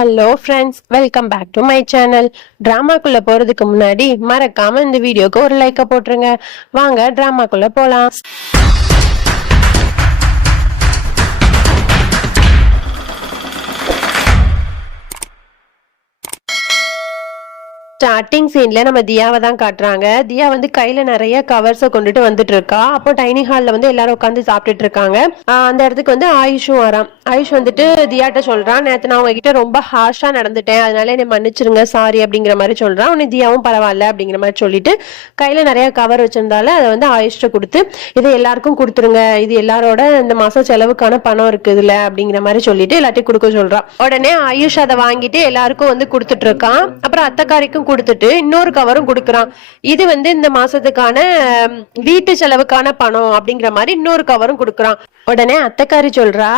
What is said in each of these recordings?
Hello friends welcome back to my channel ட்ராமாக்குள்ள போறதுக்கு முன்னாடி மறக்காம இந்த வீடியோக்கு ஒரு லைக்க போட்டுருங்க. வாங்க ட்ராமாக்குள்ள போலாம். ஸ்டார்டிங் சீன்ல நம்ம தியாவை தான் காட்டுறாங்க. தியா வந்து கையில நிறைய கவர்ஸை கொண்டுட்டு வந்துட்டு இருக்கா அப்போ டைனிங் ஹால்ல வந்து எல்லாரும் உட்காந்து சாப்பிட்டுட்டு இருக்காங்க அந்த இடத்துக்கு வந்து ஆயுஷும் வரான். ஆயுஷ் வந்துட்டு தியாட்ட சொல்றான். நேத்து நான் உங்ககிட்ட ரொம்ப ஹார்ஷா நடந்துட்டேன். அதனால என்னை மன்னிச்சிருங்க. சாரி அப்படிங்கிற மாதிரி சொல்றான். உன்னை தியாவும் பரவாயில்ல அப்படிங்கிற மாதிரி சொல்லிட்டு கையில நிறைய கவர் வச்சிருந்தால அதை வந்து ஆயுஷ்ட கொடுத்து இதை எல்லாருக்கும் கொடுத்துருங்க. இது எல்லாரோட இந்த மாசம் செலவுக்கான பணம் இருக்கு இதுல அப்படிங்கிற மாதிரி சொல்லிட்டு எல்லாத்தையும் கொடுக்க சொல்றான். உடனே ஆயுஷ் அதை வாங்கிட்டு எல்லாருக்கும் வந்து கொடுத்துட்டு இருக்கான் அப்புறம் அத்தக்காரிக்கும் கொடுத்துட்டு இன்னொரு கவரும் கொடுக்குறான். இது வந்து இந்த மாசத்துக்கான வீட்டு செலவுக்கான பணம் அப்படிங்கிற மாதிரி இன்னொரு கவரும் கொடுக்குறான். உடனே அத்தைக்காரி சொல்றா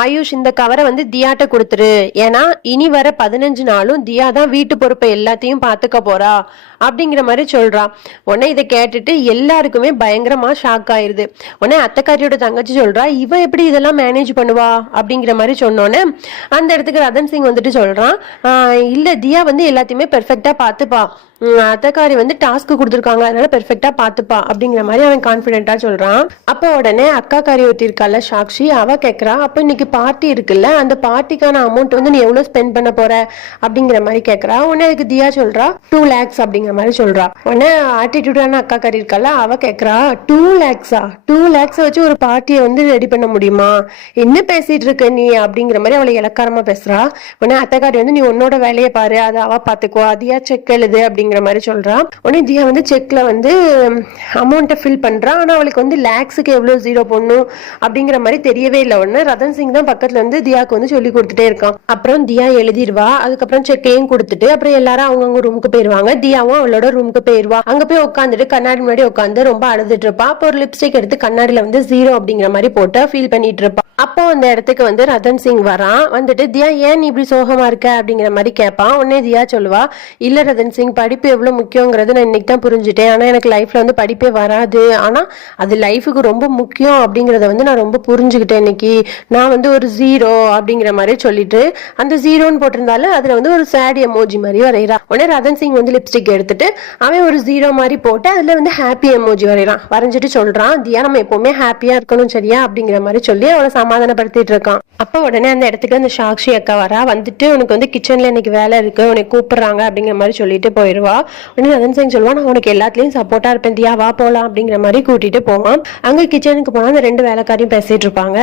ஆயுஷ் இந்த கவரை வந்து தியாட்ட கொடுத்துரு. ஏன்னா இனி வர பதினஞ்சு நாளும் தியா தான் வீட்டு பொறுப்பை எல்லாத்தையும் பாத்துக்க போறா. அப்படிங்கிற மாதிரி சொல்றா. உடனே இதை கேட்டுட்டு எல்லாருக்குமே பயங்கரமா ஷாக் ஆயிருது. உடனே அத்தைக்காரியோட தங்கச்சி சொல்றா இவ எப்படி இதெல்லாம் மேனேஜ் பண்ணுவா? அப்படிங்கிற மாதிரி சொன்னோன்னே அந்த இடத்துக்கு ரதன் சிங் வந்துட்டு சொல்றான் இல்ல தியா வந்து எல்லாத்தையுமே பெர்ஃபெக்டா பாத்துப்பா பார்த்துப்பா. அத்தைக்காரி வந்து டாஸ்க் கொடுத்துருக்காங்க. அதனால பெர்ஃபெக்டா பாத்துப்பா அப்படிங்கிற மாதிரி அவன் கான்ஃபிடென்ட்டா சொல்றான். அப்போ உடனே அக்கா காரி ஒருத்தி இருக்கால சாக்ஷி அவ கேக்குறா அப்ப இன்னைக்கு பார்ட்டி இருக்குல்ல அந்த பார்ட்டிக்கான அமௌண்ட் வந்து நீ எவ்வளவு ஸ்பெண்ட் பண்ண போற? அப்படிங்கிற மாதிரி கேக்குறா. உடனே அதுக்கு தியா சொல்றா டூ லேக்ஸ் அப்படிங்கிற மாதிரி சொல்றா. உடனே ஆட்டிடியூடான அக்கா காரி இருக்கால அவ கேக்குறா டூ லேக்ஸா டூ லேக்ஸ் வச்சு ஒரு பார்ட்டியை வந்து ரெடி பண்ண முடியுமா? என்ன பேசிட்டு இருக்க நீ? அப்படிங்கிற மாதிரி அவளை இலக்காரமா பேசுறா. உடனே அத்தைக்காரி வந்து நீ உன்னோட வேலையை பாரு அதை அவ பாத்துக்குவா தியா செக் கெழுது அப்படிங்கிற மாதிரி சொல்றான். உடனே தியா வந்து செக்ல வந்து அமௌண்ட்டை ஃபில் பண்றா ஆனா அவளுக்கு வந்து லேக்ஸுக்கு எவ்வளவு ஜீரோ போடணும் அப்படிங்கிற மாதிரி தெரியவே இல்லை. உடனே ரதன் சிங் தான் பக்கத்துல வந்து தியாக்கு வந்து சொல்லி கொடுத்துட்டே இருக்கான். அப்புறம் தியா எழுதிடுவா அதுக்கப்புறம் செக்கையும் கொடுத்துட்டு அப்புறம் எல்லாரும் அவங்கவுங்க ரூமுக்கு போயிருவாங்க. தியாவும் அவளோட ரூமுக்கு போயிருவா. அங்க போய் உட்காந்துட்டு கண்ணாடி முன்னாடி உட்காந்து ரொம்ப அழுதுட்டு இருப்பா. அப்போ ஒரு லிப்ஸ்டிக் எடுத்து கண்ணாடியில வந்து ஜீரோ அப்படிங்கிற மாதிரி போட்டு ஃபீல் பண்ணிட்டு இருப்பா. அப்போ அந்த இடத்துக்கு வந்து ரதன் சிங் வரான். வந்துட்டு தியா ஏன் நீ இப்படி சோகமா இருக்க? அப்படிங்கிற மாதிரி கேட்பான் உடனே தியா சொல்லுவா இல்ல ரதன் சிங் படிப்பு எவ்வளவு முக்கியங்கிறது நான் இன்னைக்கு தான் புரிஞ்சுட்டேன். ஆனா எனக்கு லைஃப்ல வந்து படிப்பே வராது. ஆனா அது லைஃபுக்கு ரொம்ப முக்கியம் அப்படிங்கறத வந்து நான் ரொம்ப புரிஞ்சுக்கிட்டேன் இன்னைக்கு. நான் வந்து ஒரு ஜீரோ அப்படிங்கிற மாதிரி சொல்லிட்டு அந்த ஜீரோன்னு போட்டிருந்தாலும் அதுல வந்து ஒரு சேட் எமோஜி மாதிரி வரைகிறான் உடனே ரதன் சிங் வந்து லிப்ஸ்டிக் எடுத்துட்டு அவன் ஒரு ஜீரோ மாதிரி போட்டு அதுல வந்து ஹாப்பி எமோஜி வரைகிறான் வரைஞ்சிட்டு சொல்றான் தியா நம்ம எப்பவுமே ஹாப்பியா இருக்கணும் சரியா? அப்படிங்கிற மாதிரி சொல்லி அவளை சமாதானப்படுத்திட்டு இருக்கான் அப்ப உடனே அந்த இடத்துக்கு அந்த சாக்ஷி அக்கா வரா. வந்துட்டு உனக்கு வந்து கிச்சன்ல இன்னைக்கு வேலை இருக்கு. உனக்கு கூப்பிடுறாங்க அப்படிங்கிற மாதிரி சொல்லிட்டு போயிடுவா உடனே ரதன் சிங் சொல்லுவான் நான் உனக்கு எல்லாத்துலயும் சப்போர்ட்டா இருப்பேன். தியா வா போலாம் அப்படிங்கிற மாதிரி கூட்டிட்டு போவான். அங்க கிச்சனுக்கு போனா அந்த ரெண்டு வேலைக்காரையும் பேசிட்டு இருப்பாங்க.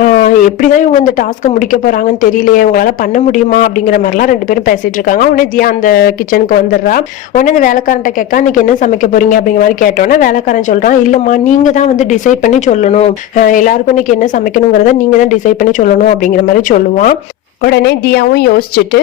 ஆஹ் எப்படிதான் இவங்க இந்த டாஸ்க்கை முடிக்க போறாங்கன்னு தெரியலையே. உங்களால பண்ண முடியுமா? அப்படிங்கிற மாதிரிலாம் ரெண்டு பேரும் பேசிட்டு இருக்காங்க. உடனே தியா அந்த கிச்சனுக்கு வந்துடுறா. உடனே அந்த வேலைக்காரன்ட்ட கேட்கா இன்னைக்கு என்ன சமைக்க போறீங்க? அப்படிங்கிற மாதிரி கேட்டோன்னே வேலைக்காரன் சொல்றான் இல்லம்மா நீங்க தான் வந்து டிசைட் பண்ணி சொல்லணும். எல்லாருக்கும் இன்னைக்கு என்ன சமைக்கணுங்கிறத நீங்க தான் டிசைட் பண்ணி சொல்லணும் அப்படிங்கிற மாதிரி சொல்லுவான். உடனே தியாவும் யோசிச்சுட்டு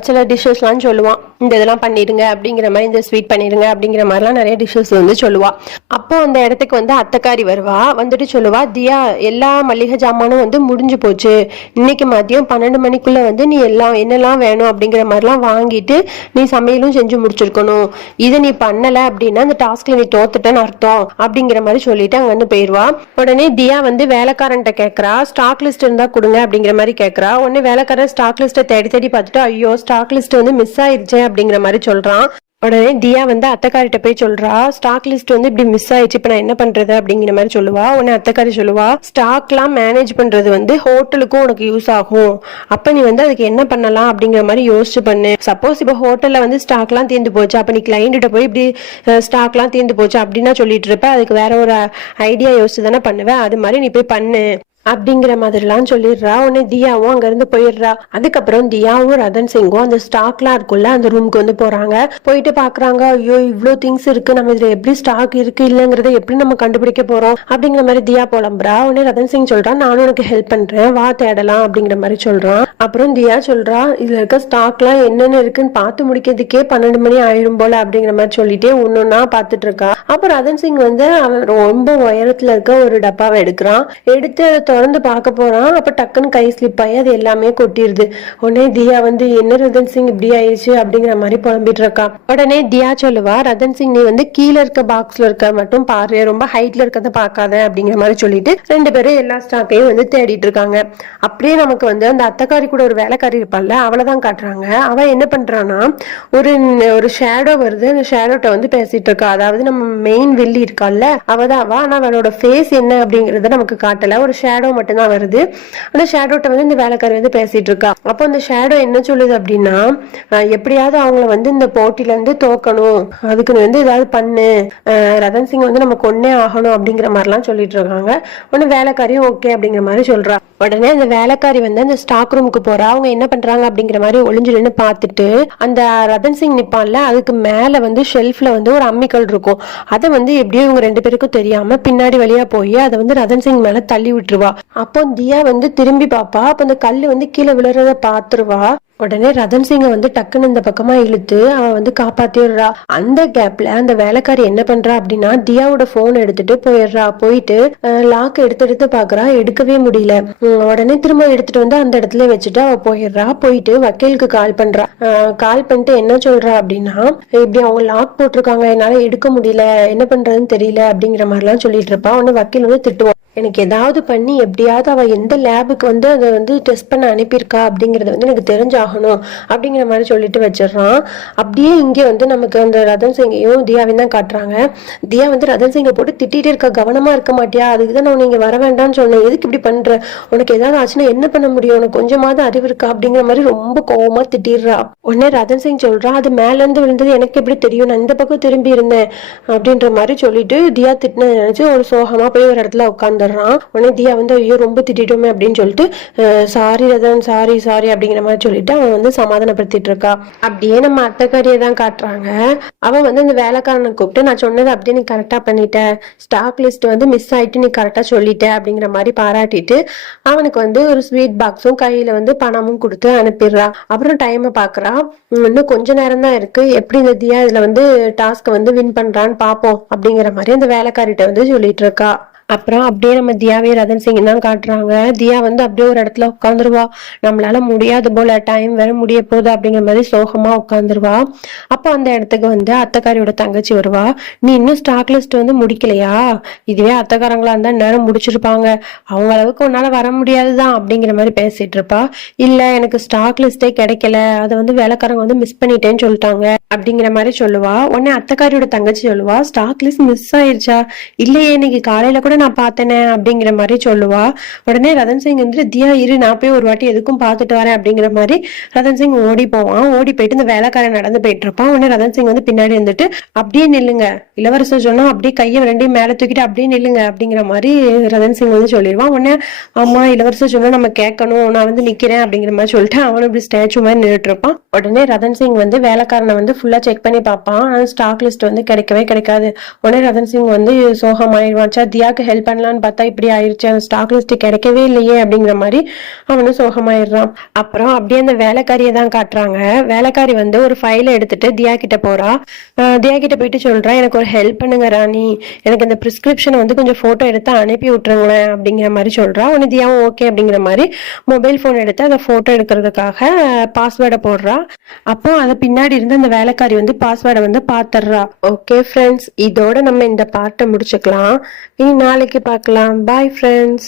சில டிஷ்ஷஸ்லாம் சொல்லுவான். இந்த இதெல்லாம் பண்ணிடுங்க அப்படிங்கிற மாதிரி இந்த ஸ்வீட் பண்ணிடுங்க அப்படிங்கிற மாதிரிலாம் நிறைய டிஷ்ஷஸ் வந்து சொல்லுவா. அப்போ அந்த இடத்துக்கு வந்து அத்தக்காரி வருவா. வந்துட்டு சொல்லுவா தியா எல்லா மளிகை ஜாமானும் வந்து முடிஞ்சு போச்சு. இன்னைக்கு மதியம் பன்னெண்டு மணிக்குள்ள வந்து நீ எல்லாம் என்னெல்லாம் வேணும் அப்படிங்கிற மாதிரிலாம் வாங்கிட்டு நீ சமையலும் செஞ்சு முடிச்சிருக்கணும். இதை நீ பண்ணல அப்படின்னா அந்த டாஸ்க்ல நீ தோத்துட்டேன்னு அர்த்தம் அப்படிங்கிற மாதிரி சொல்லிட்டு அங்க வந்து போயிருவா. உடனே தியா வந்து வேலைக்காரன்ட்ட கேக்குறா ஸ்டாக் லிஸ்ட் இருந்தா கொடுங்க அப்படிங்கிற மாதிரி கேக்குறா. உடனே வேலைக்காரன் ஸ்டாக் லிஸ்ட்டை தேடி தேடி பார்த்துட்டு ஐயோ ஸ்டாக் லிஸ்ட் வந்து மிஸ் ஆயிருச்சே அப்படிங்கிற மாதிரி சொல்றான். உடனே தியா வந்து அத்தைக்காரிட்ட போய் சொல்றா ஸ்டாக் லிஸ்ட் வந்து இப்படி மிஸ் ஆயிடுச்சு இப்ப நான் என்ன பண்றது? அப்படிங்கிற மாதிரி சொல்லுவா. உடனே அத்தைக்காரி சொல்லுவா ஸ்டாக்லாம் மேனேஜ் பண்றது வந்து ஹோட்டலுக்கும் உனக்கு யூஸ் ஆகும். அப்ப நீ வந்து அதுக்கு என்ன பண்ணலாம்? அப்படிங்கிற மாதிரி யோசிச்சு பண்ணு. சப்போஸ் இப்ப ஹோட்டல்ல வந்து ஸ்டாக்லாம் தீர்ந்து போச்சு அப்ப நீ கிளைண்ட்ட போய் இப்படி ஸ்டாக்லாம் தீர்ந்து போச்சு அப்படின்னா சொல்லிட்டு இருப்ப. அதுக்கு வேற ஒரு ஐடியா யோசிச்சு தானே பண்ணுவேன் அது மாதிரி நீ போய் பண்ணு. அப்படிங்கிற மாதிரிலாம் சொல்லிடுறா. உடனே தியாவும் அங்க இருந்து போயிடுறா. அதுக்கப்புறம் தியாவும் ரதன் சிங்கும் அந்த ஸ்டாக்லாம் இருக்குல்ல அந்த ரூமுக்கு வந்து போறாங்க. போயிட்டு பாக்குறாங்க ஐயோ இவ்ளோ திங்ஸ் இருக்கு. நம்ம இதுல எப்படி ஸ்டாக் இருக்கு? இல்லைங்கிறத எப்படி நம்ம கண்டுபிடிக்க போறோம்? அப்படிங்கிற மாதிரி தியா புலம்புறா. உடனே ரதன் சிங் சொல்றான் நானும் உனக்கு ஹெல்ப் பண்றேன். வா தேடலாம். அப்படிங்கிற மாதிரி சொல்றான் அப்புறம் தியா சொல்றா இதுல இருக்க ஸ்டாக்லாம் என்னென்ன இருக்குன்னு பார்த்து முடிக்கிறதுக்கே பன்னெண்டு மணி ஆயிரும் போல அப்படிங்கிற மாதிரி சொல்லிட்டே ஒன்னொன்னா பார்த்துட்டு இருக்கா. அப்புறம் ரதன் சிங் வந்து அவன் ரொம்ப உயரத்துல இருக்க ஒரு டப்பாவை எடுக்கிறான். எடுத்து திறந்து பார்க்க போறான். அப்ப டக்குன்னு கை ஸ்லிப் ஆகி அது எல்லாமே கொட்டிடுது. உடனே தியா வந்து என்ன ரதன் சிங் இப்படி ஆயிடுச்சு? அப்படிங்கிற மாதிரி புலம்பிட்டு இருக்கா. உடனே தியா சொல்லுவா ரதன் சிங் நீ வந்து கீழே இருக்க பாக்ஸ்ல இருக்க மட்டும் பாரு. ரொம்ப ஹைட்ல இருக்கிறத பார்க்காத. அப்படிங்கிற மாதிரி சொல்லிட்டு ரெண்டு பேரும் எல்லா ஸ்டாக்கையும் வந்து தேடிட்டு இருக்காங்க. அப்படியே நமக்கு வந்து அந்த அத்தக்காரி கூட ஒரு வேலைக்காரி இருப்பாள்ல அவளை தான் காட்டுறாங்க. அவ என்ன பண்றான்னா ஒரு ஒரு ஷேடோ வருது. அந்த ஷேடோட்ட வந்து பேசிட்டு இருக்கா. அதாவது நம்ம மெயின் வெள்ளி இருக்கால்ல அவதான். அவ ஆனா அவளோட ஃபேஸ் என்ன அப்படிங்கறத நமக்கு காட்டல. ஒரு ஷேடோ மட்டும்தான் வருது. அந்த ஷேடோட்ட வந்து இந்த வேலைக்காரி வந்து பேசிட்டு இருக்கா அப்போ அந்த ஷேடோ என்ன சொல்லுது அப்படின்னா எப்படியாவது அவங்கள வந்து இந்த போட்டியில இருந்து தோக்கணும். அதுக்கு வந்து ஏதாவது பண்ணு. ரதன் சிங் வந்து நம்ம கொன்னே ஆகணும் அப்படிங்கிற மாதிரிலாம் சொல்லிட்டு இருக்காங்க உடனே வேலைக்காரியும் ஓகே அப்படிங்கிற மாதிரி சொல்றா. உடனே அந்த வேலைக்காரி வந்து அந்த ஸ்டாக் ரூமுக்கு போறா. அவங்க என்ன பண்றாங்க அப்படிங்கிற மாதிரி ஒளிஞ்சு நின்று பார்த்துட்டு அந்த ரதன் சிங் நிப்பான்ல அதுக்கு மேல வந்து ஷெல்ஃப்ல வந்து ஒரு அம்மிக்கல் இருக்கும். அதை வந்து எப்படியோ இவங்க ரெண்டு பேருக்கும் தெரியாம பின்னாடி வழியா போய் அதை வந்து ரதன் சிங் மேல தள்ளி விட்டுருவா. அப்போ தியா வந்து திரும்பி பாப்பா. அப்ப அந்த கல்லு வந்து கீழே விழுறத பாத்துருவா. உடனே ரதன் சிங்க வந்து டக்குன்னு இந்த பக்கமா இழுத்து அவ வந்து காப்பாத்திடுறா. அந்த கேப்ல அந்த வேலைக்காரி என்ன பண்றா அப்படின்னா தியாவோட போன் எடுத்துட்டு போயிடுறா. போயிட்டு லாக் எடுத்து எடுத்து பாக்குறா. எடுக்கவே முடியல. உம், உடனே திரும்ப எடுத்துட்டு வந்து அந்த இடத்துல வச்சுட்டு அவ போயிடுறா. போயிட்டு வக்கீலுக்கு கால் பண்றா. கால் பண்ணிட்டு என்ன சொல்றா அப்படின்னா இப்படி அவங்க லாக் போட்டிருக்காங்க. என்னால எடுக்க முடியல. என்ன பண்றதுன்னு தெரியல அப்படிங்கிற மாதிரிலாம் சொல்லிட்டு இருப்பா. உடனே வக்கீல் வந்து திட்டுவான் எனக்கு ஏதாவது பண்ணி எப்படியாவது அவள் எந்த லேபுக்கு வந்து அதை வந்து டெஸ்ட் பண்ண அனுப்பியிருக்கா அப்படிங்கறது வந்து எனக்கு தெரிஞ்சாகணும் அப்படிங்கிற மாதிரி சொல்லிட்டு வச்சிடுறான். அப்படியே இங்கே வந்து நமக்கு அந்த ரதன் சிங்கையும் தியாவையும் தான் காட்டுறாங்க. தியா வந்து ரதன் சிங்கை போட்டு திட்டிகிட்டே இருக்க கவனமா இருக்க மாட்டியா? அதுக்கு தான் நான் நீங்கள் வர வேண்டாம்னு சொன்னேன். எதுக்கு இப்படி பண்ணுற உனக்கு ஏதாவது ஆச்சுன்னா என்ன பண்ண முடியும்? உனக்கு கொஞ்சமாவது அறிவு இருக்கா? அப்படிங்கிற மாதிரி ரொம்ப கோபமாக திட்டிடுறா. உடனே ரதன் சிங் சொல்கிறா அது மேலேருந்து விழுந்தது எனக்கு எப்படி தெரியும்? நான் இந்த பக்கம் திரும்பி இருந்தேன். அப்படின்ற மாதிரி சொல்லிட்டு தியா திட்டினதை நினச்சி ஒரு சோகமாக போய் ஒரு இடத்துல உட்காந்து வந்துடுறான். உடனே தியா வந்து ஐயோ ரொம்ப திட்டிட்டோமே அப்படின்னு சொல்லிட்டு சாரி ரதன் சாரி சாரி அப்படிங்கிற மாதிரி சொல்லிட்டு அவன் வந்து சமாதானப்படுத்திட்டு இருக்கா. அப்படியே நம்ம அத்தைக்காரியை தான் காட்டுறாங்க. அவன் வந்து அந்த வேலைக்காரனை கூப்பிட்டு நான் சொன்னதை அப்படியே நீ கரெக்டா பண்ணிட்டேன் ஸ்டாக் லிஸ்ட் வந்து மிஸ் ஆயிட்டு நீ கரெக்டா சொல்லிட்ட அப்படிங்கிற மாதிரி பாராட்டிட்டு அவனுக்கு வந்து ஒரு ஸ்வீட் பாக்ஸும் கையில வந்து பணமும் கொடுத்து அனுப்பிடுறா. அப்புறம் டைமை பாக்குறா. இன்னும் கொஞ்ச நேரம் தான் இருக்கு. எப்படி இந்த தியா இதுல வந்து டாஸ்க்கை வந்து வின் பண்றான்னு பார்ப்போம் அப்படிங்கிற மாதிரி அந்த வேலைக்காரிட்ட வந்து சொல்லிட்டு இருக்கா. அப்புறம் அப்படியே நம்ம தியாவே ரதன் சிங் தான் காட்டுறாங்க. தியா வந்து அப்படியே ஒரு இடத்துல உட்காந்துருவா நம்மளால முடியாது போல டைம் வேற முடிய போகுது அப்படிங்கிற மாதிரி சோகமா உட்காந்துருவா அப்போ அந்த இடத்துக்கு வந்து அத்தைக்காரியோட தங்கச்சி வருவா. நீ இன்னும் ஸ்டாக் லிஸ்ட் வந்து முடிக்கலையா? இதுவே அத்தைக்காரங்களா இருந்தா நேரம் முடிச்சிருப்பாங்க. அவங்க அளவுக்கு உன்னால வர முடியாதுதான் அப்படிங்கிற மாதிரி பேசிட்டு இருப்பா. இல்ல எனக்கு ஸ்டாக் லிஸ்டே கிடைக்கல. அதை வந்து வேலைக்காரங்க வந்து மிஸ் பண்ணிட்டேன்னு சொல்லிட்டாங்க அப்படிங்கிற மாதிரி சொல்லுவா. உடனே அத்தைக்காரியோட தங்கச்சி சொல்லுவா ஸ்டாக் லிஸ்ட் மிஸ் ஆயிருச்சா? இல்லையே இன்னைக்கு காலையில கூட நான் பார்த்தேனே அப்படிங்கிற மாதிரி சொல்லுவா. உடனே ரதன் சிங் வந்து தியா இரு நான் போய் ஒரு வாட்டி எதுக்கும் பார்த்துட்டு வரேன் அப்படிங்கிற மாதிரி ரதன் சிங் ஓடி போவான். ஓடி போயிட்டு இந்த வேலைக்காரன் நடந்து போயிட்டு இருப்பான். உடனே ரதன் சிங் வந்து பின்னாடி இருந்துட்டு அப்படியே நில்லுங்க. இளவரசர் சொன்னா அப்படியே கையை ரெண்டையும் மேல தூக்கிட்டு அப்படியே நில்லுங்க அப்படிங்கிற மாதிரி ரதன் சிங் வந்து சொல்லிடுவான். உடனே அம்மா இளவரசர் சொன்னா நம்ம கேட்கணும். நான் வந்து நிக்கிறேன் அப்படிங்கிற மாதிரி சொல்லிட்டு அவனும் இப்படி ஸ்டாச்சு மாதிரி நின்றுட்டு இருப்பான். உடனே ரதன் சிங் வந்து வேலைக்காரனை வந்து ஃபுல்லா செக் பண்ணி பார்ப்பான். ஆனா ஸ்டாக் லிஸ்ட் வந்து கிடைக்கவே கிடைக்காது. உடனே ரதன் சிங் வந்து சோகமாயிடுவான். சார் தியாக்கு ஹெல்ப் பண்ணலான்னு பார்த்தா இப்படி ஆயிடுச்சு அந்த ஸ்டாக் லிஸ்ட் கிடைக்கவே இல்லையே அப்படிங்கிற மாதிரி அவனும் சோகமாயிடுறான். அப்புறம் அப்படியே அந்த வேலைக்காரியை தான் காட்டுறாங்க. வேலைக்காரி வந்து ஒரு ஃபைலை எடுத்துட்டு தியா கிட்ட போறா. தியா கிட்ட போயிட்டு சொல்றா எனக்கு ஒரு ஹெல்ப் பண்ணுங்க ராணி. எனக்கு இந்த பிரிஸ்கிரிப்ஷனை வந்து கொஞ்சம் போட்டோ எடுத்து அனுப்பி விட்டுருங்களேன் அப்படிங்கிற மாதிரி சொல்றா. உடனே தியாவும் ஓகே அப்படிங்கிற மாதிரி மொபைல் ஃபோன் எடுத்து அதை போட்டோ எடுக்கிறதுக்காக பாஸ்வேர்டை போடுறா. அப்போ அதை பின்னாடி இருந்து அந்த வேலைக்காரி வந்து பாஸ்வேர்டை வந்து பாத்துறா ஓகே ஃப்ரெண்ட்ஸ் இதோட நம்ம இந்த பார்ட்டை முடிச்சுக்கலாம். இனி நாளைக்கு பார்க்கலாம். Bye friends